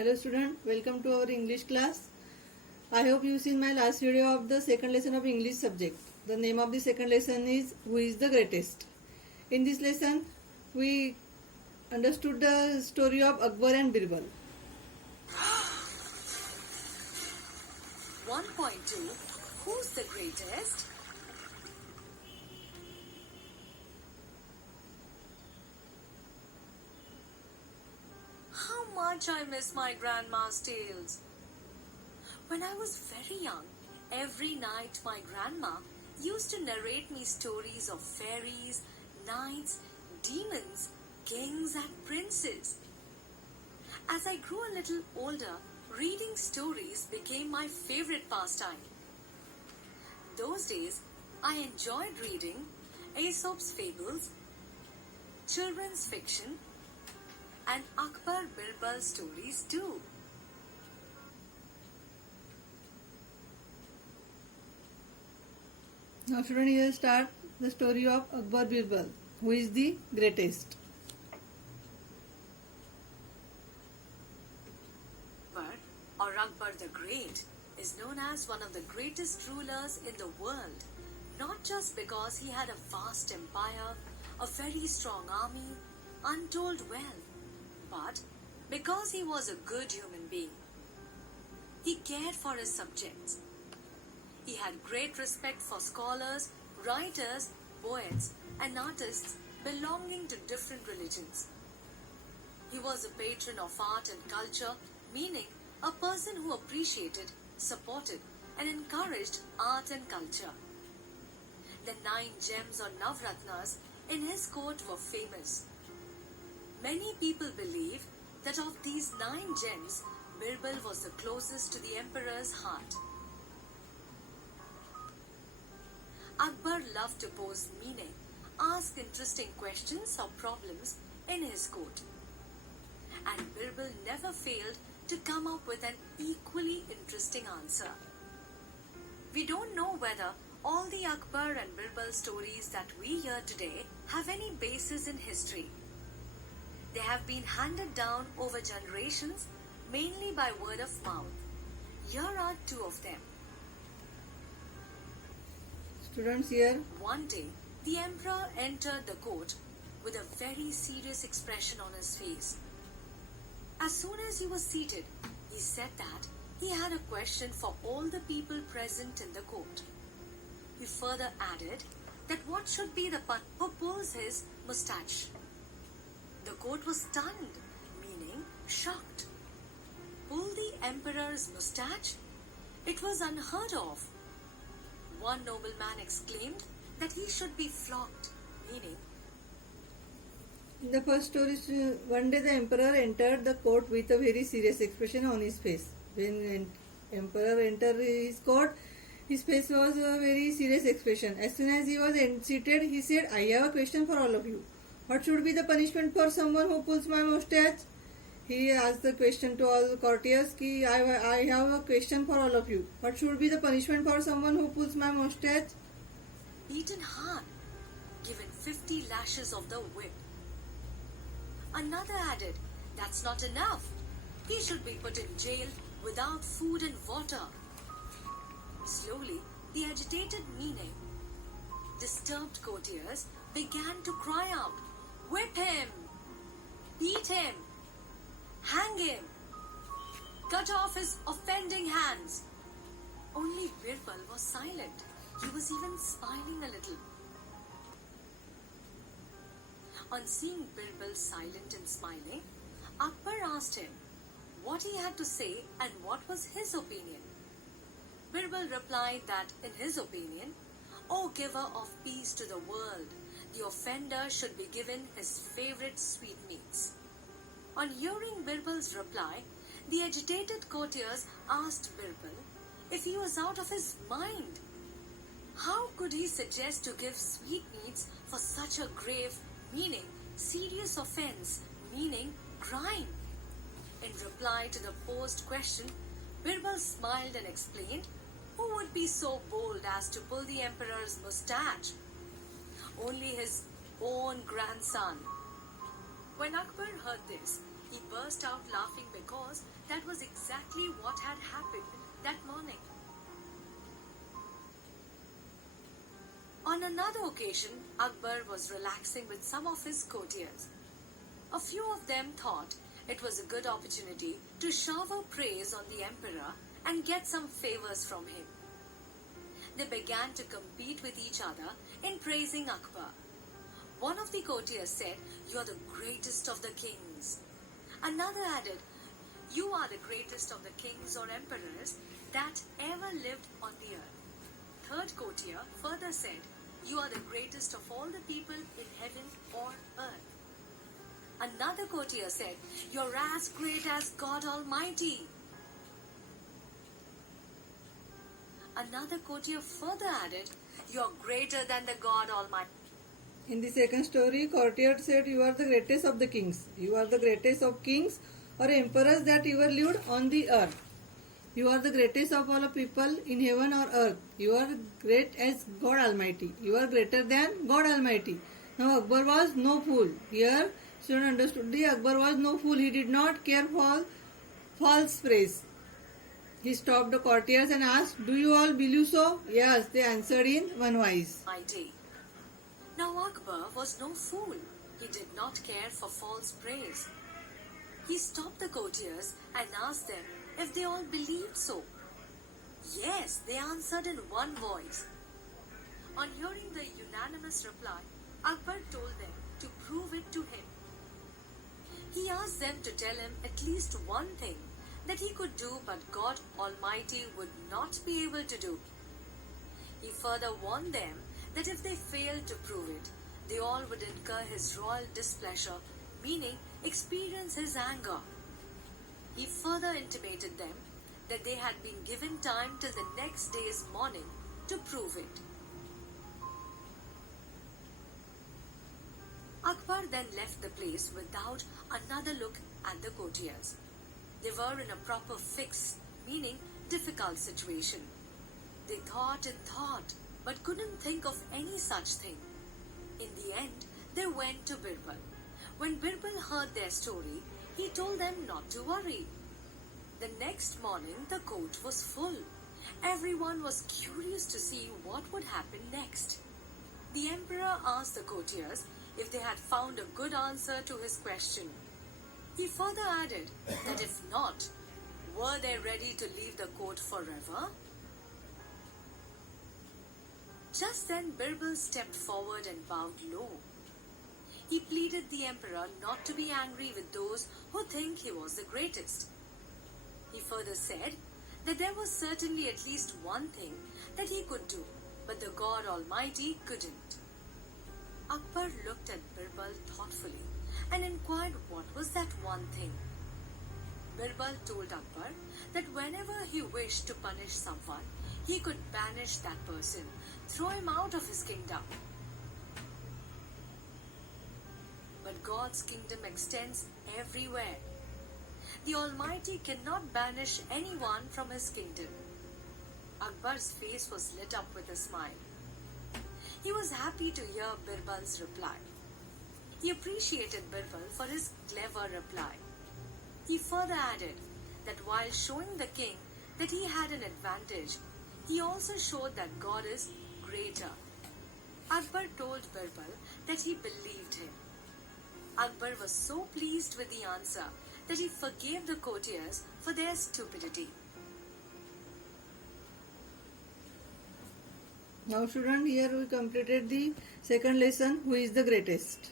Hello student, welcome to our English class. I hope you seen my last video of the second lesson of English subject. The name of the second lesson is Who is the Greatest. In this lesson, we understood the story of Akbar and Birbal. 1.2 Who's the greatest? How much I miss my grandma's tales. When I was very young, every night my grandma used to narrate me stories of fairies, knights, demons, kings and princes. As I grew a little older, reading stories became my favorite pastime. Those days, I enjoyed reading Aesop's fables, children's fiction, and Akbar Birbal stories too. Now student, here start the story of Akbar Birbal. Who is the greatest? Akbar, or Akbar the Great, is known as one of the greatest rulers in the world, not just because he had a vast empire, a very strong army, untold wealth, but because he was a good human being. He cared for his subjects. He had great respect for scholars, writers, poets, and artists belonging to different religions. He was a patron of art and culture, meaning a person who appreciated, supported, and encouraged art and culture. The 9 gems or Navratnas in his court were famous. Many people believe that of these 9 gems, Birbal was the closest to the emperor's heart. Akbar loved to pose meaning, ask interesting questions or problems in his court. And Birbal never failed to come up with an equally interesting answer. We don't know whether all the Akbar and Birbal stories that we hear today have any basis in history. They have been handed down over generations, mainly by word of mouth. Here are 2 of them. Students, here One day, the emperor entered the court with a very serious expression on his face. As soon as he was seated, he said that he had a question for all the people present in the court. He further added that what should be the one who pulls his moustache. The court was stunned, meaning shocked. Pull the emperor's moustache? It was unheard of. One nobleman exclaimed that he should be flogged, meaning in the first story, one day the emperor entered the court with a very serious expression on his face. When emperor entered his court, his face was a very serious expression. As soon as he was seated, he said, "I have a question for all of you. What should be the punishment for someone who pulls my mustache?" He asked the question to all courtiers, I have a question for all of you. What should be the punishment for someone who pulls my mustache? beaten hard, given 50 lashes of the whip. Another added, that's not enough. He should be put in jail without food and water. Slowly, the agitated meaning, disturbed courtiers began to cry out, whip him, beat him, hang him, cut off his offending hands. Only Birbal was silent. He was even smiling a little. On seeing Birbal silent and smiling, Akbar asked him what he had to say and what was his opinion. Birbal replied that in his opinion, O giver of peace to the world, the offender should be given his favorite sweetmeats. On hearing Birbal's reply, the agitated courtiers asked Birbal if he was out of his mind. How could he suggest to give sweetmeats for such a grave, meaning serious offense, meaning crime? In reply to the posed question, Birbal smiled and explained, who would be so bold as to pull the emperor's moustache? Only his own grandson. When Akbar heard this, he burst burst out laughing because that was exactly what had happened that morning. On another occasion, Akbar was relaxing with some of his courtiers. A few of them thought it was a good opportunity to shower praise on the emperor and get some favors from him. They began to compete with each other in praising Akbar. One of the courtiers said, "You are the greatest of the kings." Another added, "You are the greatest of the kings or emperors that ever lived on the earth." Third courtier further said, "You are the greatest of all the people in heaven or earth." Another courtier said, "You're as great as God Almighty." Another courtier further added, "You're greater than the God Almighty." In the second story, courtier said, "You are the greatest of the kings. You are the greatest of kings or emperors that ever lived on the earth. You are the greatest of all people in heaven or earth. You are great as God Almighty. You are greater than God Almighty." Now Akbar was no fool. Here, student understood the Akbar was no fool. He did not care for false praise. He stopped the courtiers and asked, "Do you all believe so?" Yes, they answered in one voice. Now Akbar was no fool. He did not care for false praise. He stopped the courtiers and asked them if they all believed so. Yes, they answered in one voice. On hearing the unanimous reply, Akbar told them to prove it to him. He asked them to tell him at least one thing that he could do but God Almighty would not be able to do. He further warned them that if they failed to prove it, they all would incur his royal displeasure, meaning experience his anger. He further intimated them that they had been given time till the next day's morning to prove it. Akbar then left the place without another look at the courtiers. They were in a proper fix, meaning difficult situation. They thought and thought, but couldn't think of any such thing. In the end, they went to Birbal. When Birbal heard their story, he told them not to worry. The next morning, the court was full. Everyone was curious to see what would happen next. The emperor asked the courtiers if they had found a good answer to his question. He further added that if not, were they ready to leave the court forever? Just then Birbal stepped forward and bowed low. He pleaded the emperor not to be angry with those who think he was the greatest. He further said that there was certainly at least one thing that he could do, but the God Almighty couldn't. Akbar looked at Birbal thoughtfully and inquired what was that one thing. Birbal told Akbar that whenever he wished to punish someone, he could banish that person, throw him out of his kingdom. But God's kingdom extends everywhere. The Almighty cannot banish anyone from his kingdom. Akbar's face was lit up with a smile. He was happy to hear Birbal's reply. He appreciated Birbal for his clever reply. He further added that while showing the king that he had an advantage, he also showed that God is greater. Akbar told Birbal that he believed him. Akbar was so pleased with the answer that he forgave the courtiers for their stupidity. Now student, here we completed the second lesson, who is the greatest.